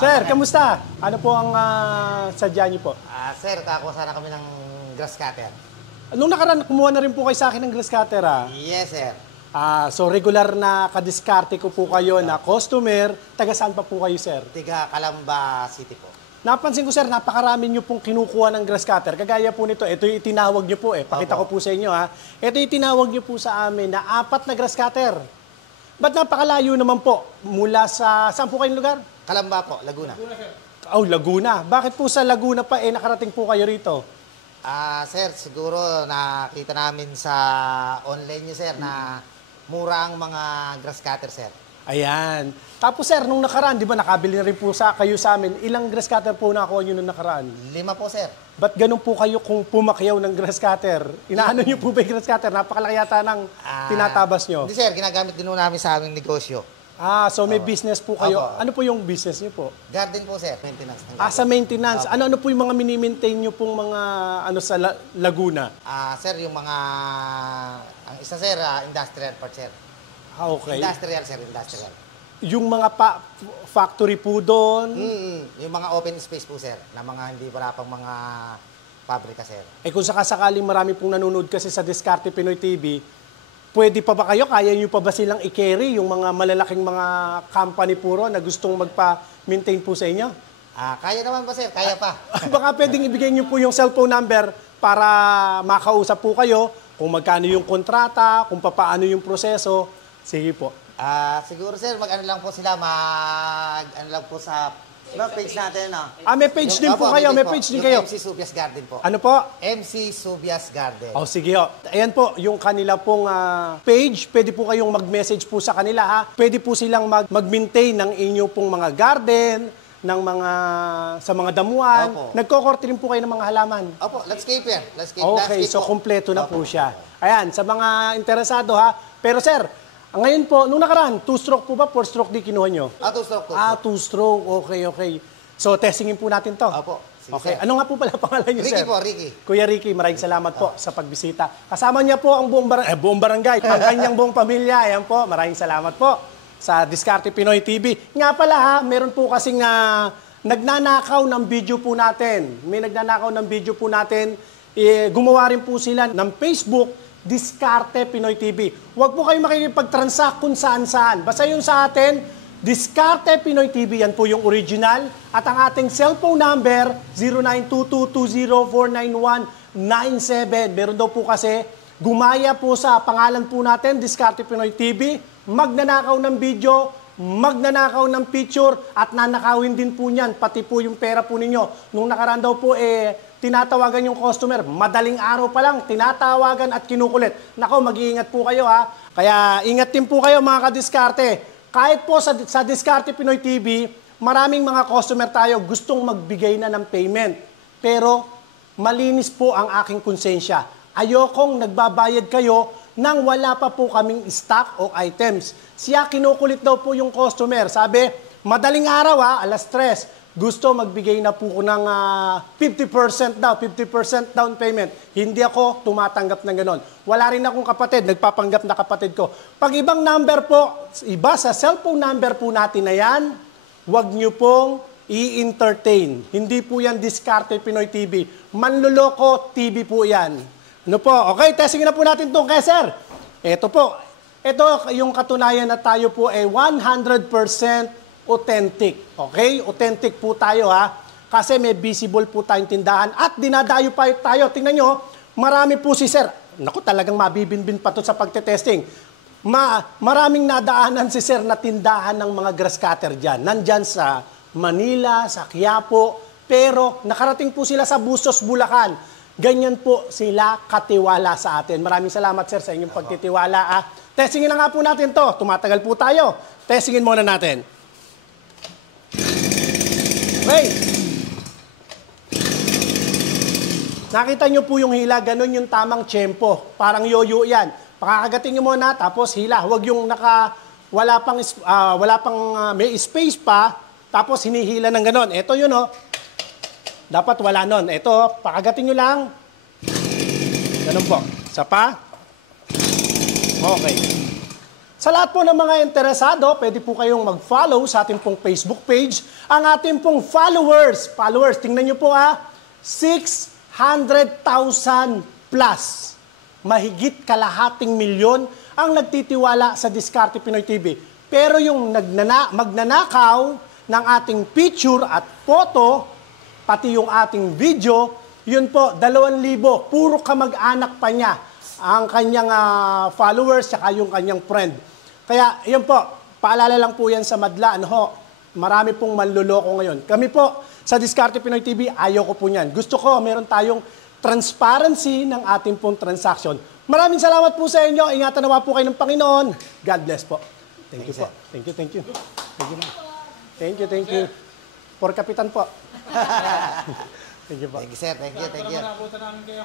Sir, kamusta? Ano po ang sadya niyo po? Sir, kakuha sana kami ng grass cutter. Nung nakaraan, kumuha na rin po kayo sa akin ng grass cutter, Yes, sir. So regular na kadiskarte ko po kayo na customer. Taga saan pa po kayo, sir? Tiga Calamba City po. Napansin ko, sir, napakarami niyo pong kinukuha ng grass cutter. Kagaya po nito, ito yung itinawag niyo po Pakita ko po sa inyo, Ito yung itinawag niyo po sa amin na 4 na grass cutter. Ba't napakalayo naman po? Mula sa, saan po kayong lugar? Calamba po, Laguna. Oh, Laguna. Bakit po sa Laguna pa nakarating po kayo rito? Sir, siguro nakita namin sa online niyo, sir, na mura ang mga grass cutter, sir. Ayan. Tapos, sir, nung nakaraan, di ba nakabili na rin po kayo sa amin, ilang grass cutter po nakuha nyo nung nakaraan? 5 po, sir. Ba't ganun po kayo kung pumakyaw ng grass cutter? Inaano nyo po ba yung grass cutter? Napakalaki yata ng tinatabas nyo. Hindi, sir. Ginagamit din namin sa aming negosyo. So may business po kayo. Opo. Ano po yung business nyo po? Garden po, sir. Maintenance. Sa maintenance. Ano po yung mga mini-maintain nyo pong mga sa Laguna? Sir, yung mga... Ang isa, sir, industrial part, sir. Okay. Industrial, sir. Industrial. Yung mga factory po doon? Yung mga open space po, sir, na mga hindi wala pang mga pabrika, sir. Kung sakasakaling marami pong nanonood kasi sa Diskarte Pinoy TV, pwede pa ba kayo? Kaya nyo pa ba silang i-carry yung mga malalaking mga company puro na gustong magpa-maintain po sa inyo? Kaya naman po, sir. Kaya pa. Baka pwedeng ibigay nyo po yung cellphone number para makausap po kayo kung magkano yung kontrata, kung paano yung proseso. Sige po. Siguro, sir, mag-ano lang po sila, mag-ano lang po sa page natin, no? May page din po kayo, may page din kayo. MC Subias Garden po. Ano po? MC Subias Garden. Sige ho. Ayan po, yung kanila pong page, pwede po kayong mag-message po sa kanila, Pwede po silang mag-maintain ng inyo pong mga garden, ng sa mga damuhan. Opo. Nagko-korte rin po kayo ng mga halaman. Opo, landscaper. Okay, so kompleto na po siya. Ayan, sa mga interesado Pero sir, ngayon po, nung nakaraan, 2-stroke po ba? 4-stroke di kinuha nyo? 2-stroke po. 2-stroke. Okay. So, testingin po natin to. Opo. Sige, Okay. sir. Ano nga po pala pangalan niyo, sir? Ricky po, Ricky. Kuya Ricky, maraming salamat po sa pagbisita. Kasama niya po ang buong barangay, ang kanyang buong pamilya. Ayan po, maraming salamat po sa Diskarte Pinoy TV. Nga pala meron po kasing nagnanakaw ng video po natin. May nagnanakaw ng video po natin. Gumawa rin po sila ng Facebook, Diskarte Pinoy TV. Huwag po kayo makikipag-transact kung saan-saan. Basta yun sa atin, Diskarte Pinoy TV, yan po yung original. At ang ating cellphone number, 0922204997. Meron daw po kasi, gumaya po sa pangalan po natin, Diskarte Pinoy TV, magnanakaw ng video, magnanakaw ng picture, at nanakawin din po niyan, pati po yung pera po ninyo. Nung nakaraan daw po, tinatawagan yung customer, madaling araw pa lang, tinatawagan at kinukulit. Nako, mag-iingat po kayo Kaya ingat din po kayo mga kadiskarte. Kahit po sa Diskarte Pinoy TV, maraming mga customer tayo gustong magbigay na ng payment. Pero malinis po ang aking konsensya. Ayokong nagbabayad kayo nang wala pa po kaming stock o items. Siya kinukulit daw po yung customer. Sabi, madaling araw alas 3. Gusto magbigay na po ko ng 50% down payment. Hindi ako tumatanggap ng ganon. Wala rin akong kapatid, nagpapanggap na kapatid ko. Pag ibang number po, iba sa cellphone number po natin na yan, huwag nyo pong i-entertain. Hindi po yan Diskarte Pinoy TV. Manloloko TV po yan. Ano po? Okay, testing na po natin itong sir. Ito po. Ito yung katunayan na tayo po ay 100% authentic. Okay? Authentic po tayo Kasi may visible po tayong tindahan at dinadayo pa tayo. Tingnan nyo, marami po si sir. Naku, talagang mabibinbin pa to sa pagtetesting. Maraming nadaanan si sir na tindahan ng mga grass cutter dyan. Nandyan sa Manila, sa Quiapo. Pero nakarating po sila sa Bustos, Bulacan. Ganyan po sila katiwala sa atin. Maraming salamat sir sa inyong pagtitiwala. Testingin na nga po natin to. Tumatagal po tayo. Testingin muna natin. Okay. Nakita nyo po yung hila, ganun yung tamang tiyempo. Parang yoyo yan. Pakakagatin nyo muna, tapos hila. Huwag yung wala pang may space pa, tapos hinihila ng ganun. Ito yun Dapat wala nun. Ito, pakagatin nyo lang. Ganun po. Isa pa. Okay. Sa lahat po ng mga interesado, pwede po kayong mag-follow sa ating pong Facebook page. Ang ating pong followers, tingnan nyo po 600,000 plus. Mahigit kalahating milyon ang nagtitiwala sa Diskarte Pinoy TV. Pero yung magnanakaw ng ating picture at photo, pati yung ating video, yun po, 2,000. Puro kamag-anak pa niya ang kanyang followers at yung kanyang friend. Kaya, yun po, paalala lang po yan sa madla. Marami pong manluloko ngayon. Kami po, sa Diskarte Pinoy TV, ayaw ko po niyan. Gusto ko, meron tayong transparency ng ating pong transaction. Maraming salamat po sa inyo. Ingatan nawa po kayo ng Panginoon. God bless po. Thank you po. Thank you. Thank you. Thank you. For Kapitan po. Thank you po. Thank you, sir. Thank you. Para manabutan namin kayo.